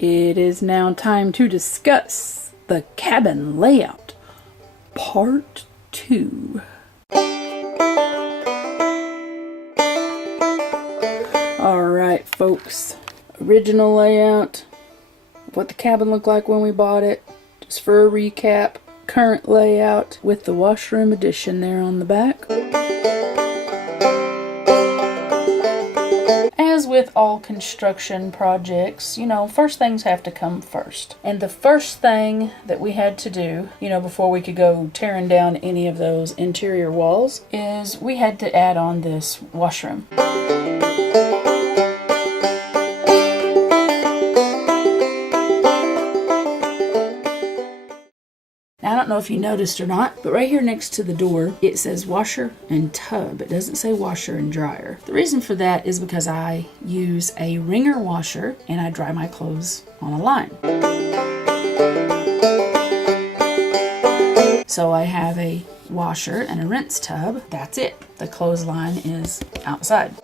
It is now time to discuss the cabin layout, part 2. Alright folks, original layout, what the cabin looked like when we bought it, just for a recap, current layout with the washroom addition there on the back. As with all construction projects, you know, first things have to come first. And the first thing that we had to do, you know, before we could go tearing down any of those interior walls, is we had to add on this washroom. Now, I don't know if you noticed or not, but right here next to the door, it says washer and tub. It doesn't say washer and dryer. The reason for that is because I use a wringer washer and I dry my clothes on a line. So I have a washer and a rinse tub. That's it. The clothesline is outside.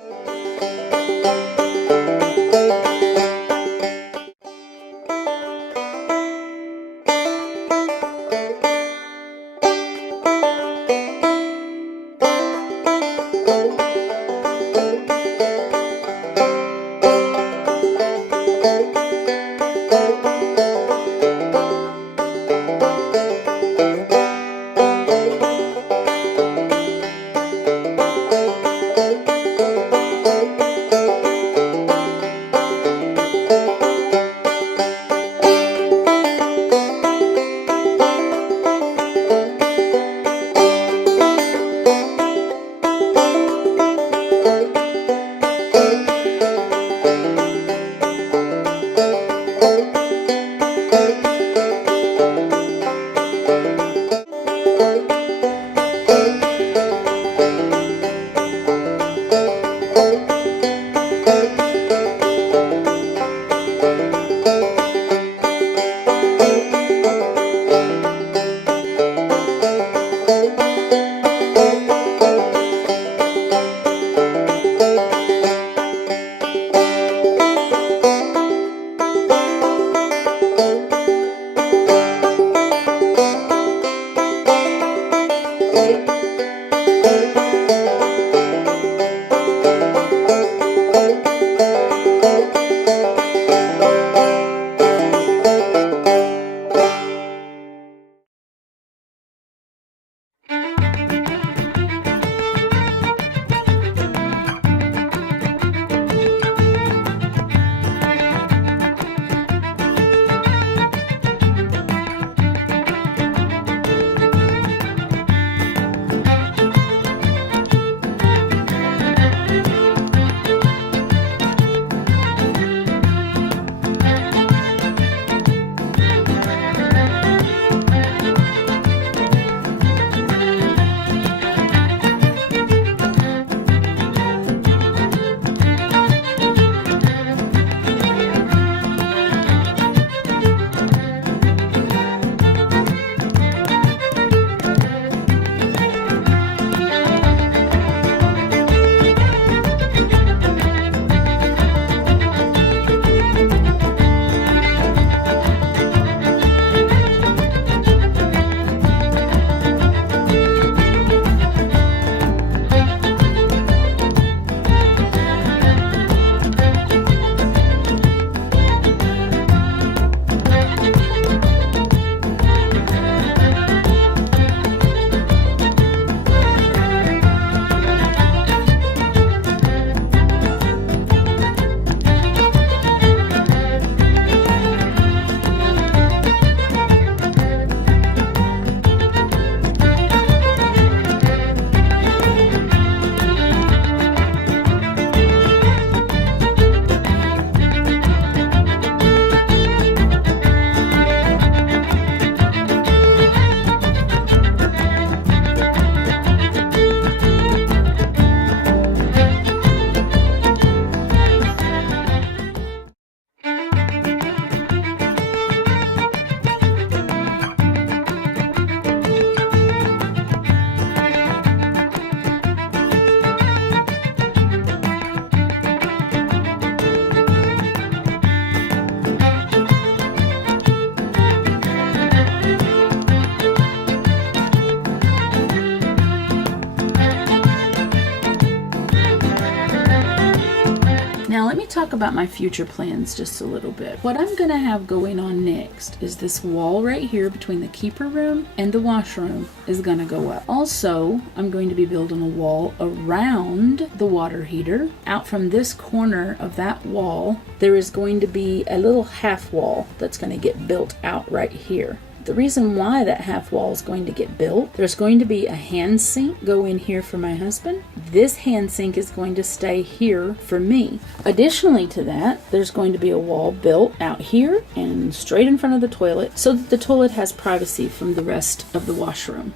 talk about my future plans just a little bit. What I'm gonna have going on next is this wall right here between the keeper room and the washroom is gonna go up. Also, I'm going to be building a wall around the water heater. Out from this corner of that wall, there is going to be a little half wall that's gonna get built out right here. The reason why that half wall is going to get built, there's going to be a hand sink go in here for my husband. This hand sink is going to stay here for me. Additionally to that, there's going to be a wall built out here and straight in front of the toilet so that the toilet has privacy from the rest of the washroom.